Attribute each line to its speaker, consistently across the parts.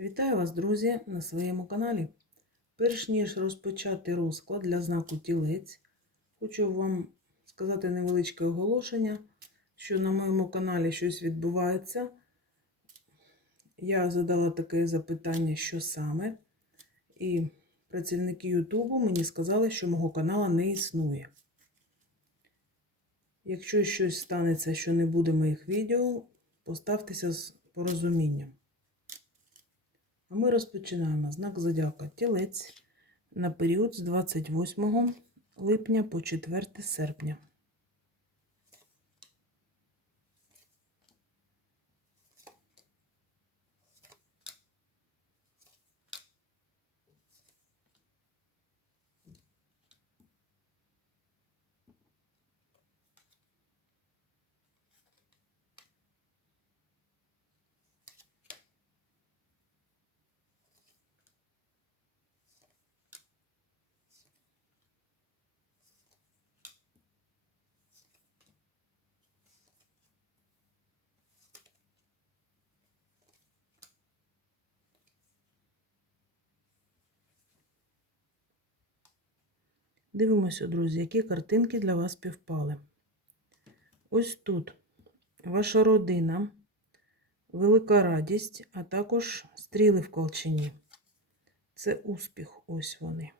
Speaker 1: Вітаю вас, друзі, на своєму каналі. Перш ніж розпочати розклад для знаку тілець, хочу вам сказати невеличке оголошення, що на моєму каналі щось відбувається. Я задала таке запитання, що саме, і працівники Ютубу мені сказали, що мого каналу не існує. Якщо щось станеться, що не буде моїх відео, поставтеся з порозумінням. А ми розпочинаємо знак зодіака Тілець на період з 28 липня по 4 серпня. Дивимося, друзі, які картинки для вас співпали. Ось тут ваша родина, велика радість, а також стріли в колчині. Це успіх, ось вони.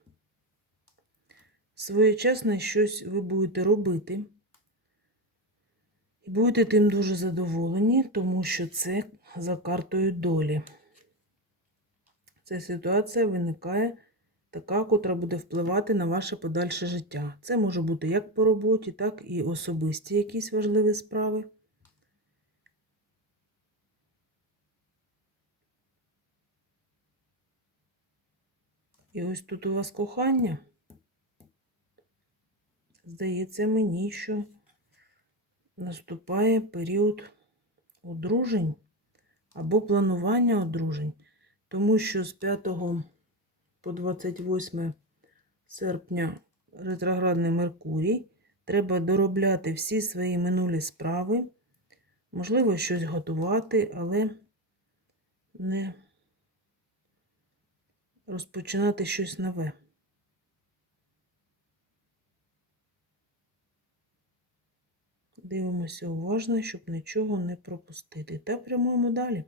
Speaker 1: Своєчасно щось ви будете робити. І будете тим дуже задоволені, тому що це за картою долі. Ця ситуація виникає така, котра буде впливати на ваше подальше життя. Це може бути як по роботі, так і особисті якісь важливі справи. І ось тут у вас кохання. Здається мені, що наступає період одружень або планування одружень, тому що з 5 по 28 серпня ретроградний Меркурій. Треба доробляти всі свої минулі справи, можливо, щось готувати, але не розпочинати щось нове. Дивимося уважно, щоб нічого не пропустити. Та прямуємо далі.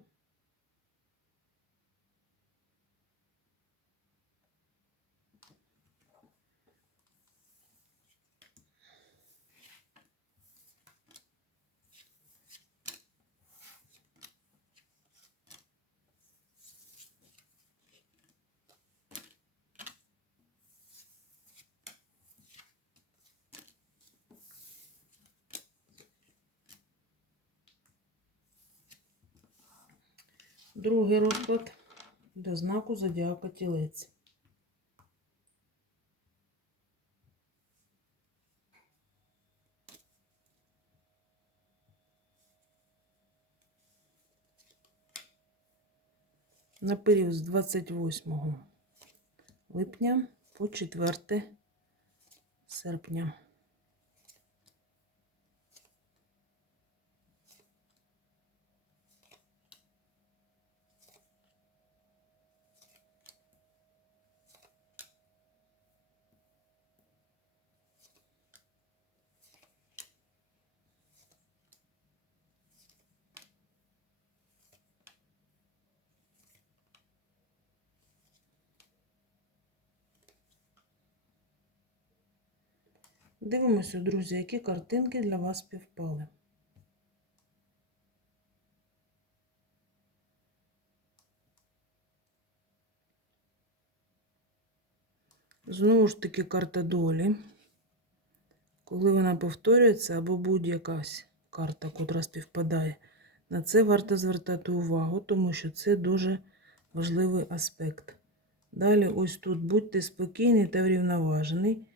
Speaker 1: Другий розклад до знаку зодіака тілець. На період з 28 липня по 4 серпня. Дивимося, друзі, які картинки для вас співпали. Знову ж таки, карта долі. Коли вона повторюється, або будь-якась карта, котра співпадає, на це варто звертати увагу, тому що це дуже важливий аспект. Далі, ось тут будьте спокійні та врівноважені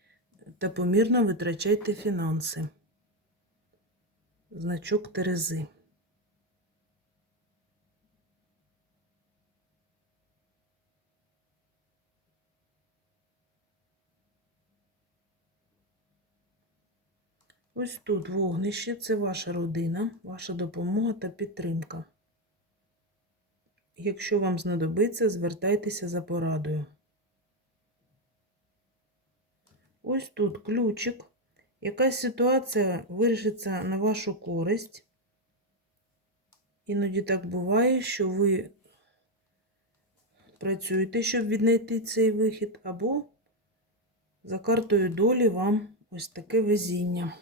Speaker 1: та помірно витрачайте фінанси. Значок Терези. Ось тут вогнище це ваша родина, ваша допомога та підтримка. якщо вам знадобиться, звертайтеся за порадою. Ось тут ключик. Якась ситуація вирішиться на вашу користь. Іноді так буває, що ви працюєте, щоб віднайти цей вихід, або за картою долі вам ось таке везіння.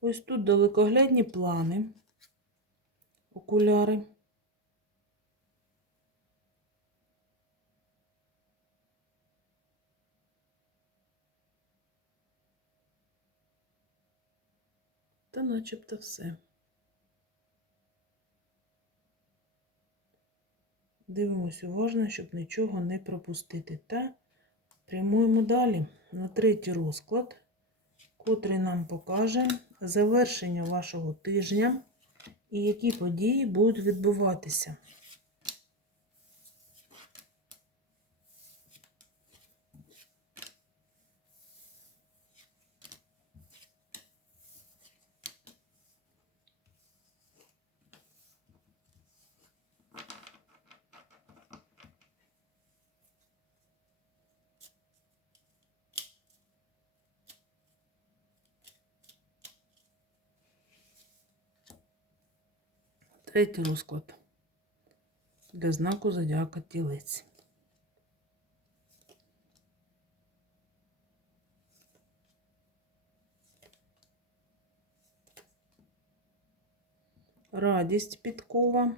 Speaker 1: Ось тут далекоглядні плани, окуляри. Та начебто все. Дивимось уважно, щоб нічого не пропустити. Та прямуємо далі на третій розклад, котрий нам покаже завершення вашого тижня і які події будуть відбуватися. Третій розклад для знаку зодіака тілець. Радість підкова.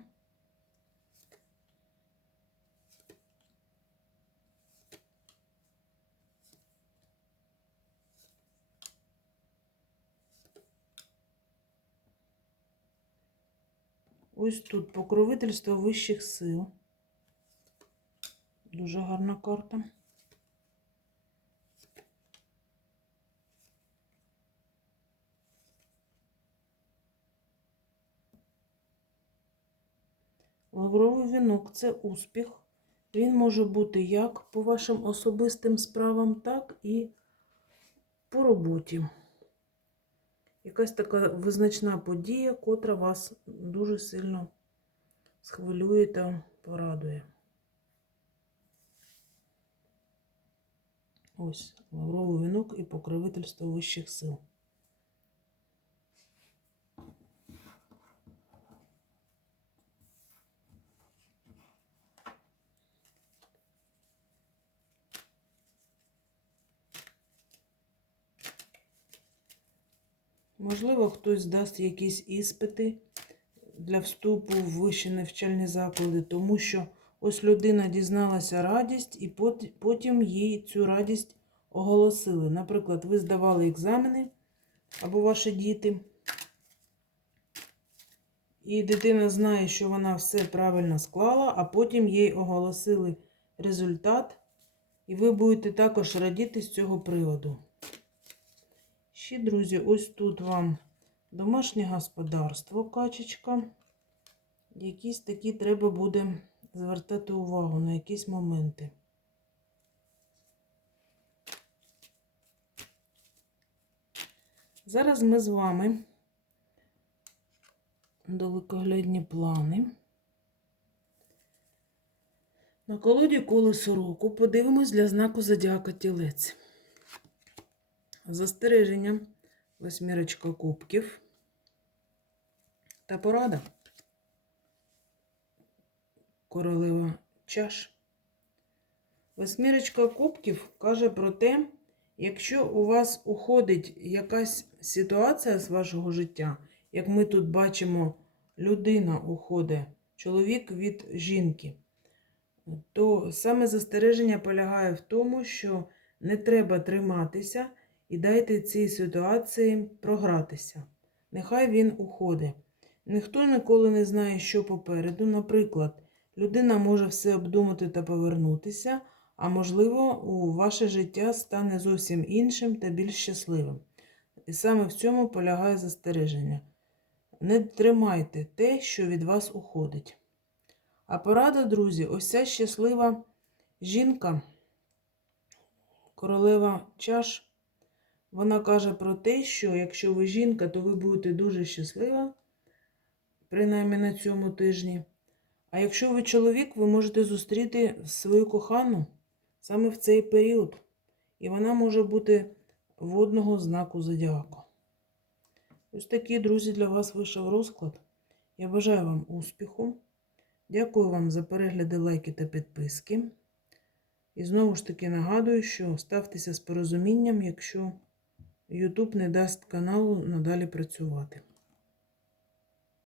Speaker 1: Ось тут покровительство вищих сил. Дуже гарна карта. Лавровий вінок це успіх. Він може бути як по вашим особистим справам, так і по роботі. Якась така визначна подія, котра вас дуже сильно схвилює та порадує. Ось лавровий вінок і покровительство вищих сил. Можливо, хтось здасть якісь іспити для вступу в вищі навчальні заклади, тому що ось людина дізналася радість, і потім їй цю радість оголосили. Наприклад, ви здавали екзамени або ваші діти, і дитина знає, що вона все правильно склала, а потім їй оголосили результат, і ви будете також радіти з цього приводу. Ще, друзі, ось тут вам домашнє господарство, качечка. Якісь такі треба буде звертати увагу на якісь моменти. Зараз ми з вами далекоглядні плани. На колоді колесо року подивимось для знаку зодіака тілець. Застереження, восьмірочка кубків та порада. Королева чаш. Восьмірочка кубків каже про те, якщо у вас уходить якась ситуація з вашого життя, як ми тут бачимо, людина уходить, чоловік від жінки, то саме застереження полягає в тому, що не треба триматися і дайте цій ситуації програтися. Нехай він уходить. Ніхто ніколи не знає, що попереду. Наприклад, людина може все обдумати та повернутися, а можливо, у ваше життя стане зовсім іншим та більш щасливим. І саме в цьому полягає застереження. Не тримайте те, що від вас уходить. А порада, друзі, ось ця щаслива жінка, королева чаш. Вона каже про те, що якщо ви жінка, то ви будете дуже щаслива принаймні на цьому тижні. А якщо ви чоловік, ви можете зустріти свою кохану саме в цей період. І вона може бути водного знаку зодіаку. Ось такий, друзі, для вас вийшов розклад. Я бажаю вам успіху. Дякую вам за перегляди, лайки та підписки. І знову ж таки нагадую, що ставтеся з порозумінням, якщо YouTube не дасть каналу надалі працювати.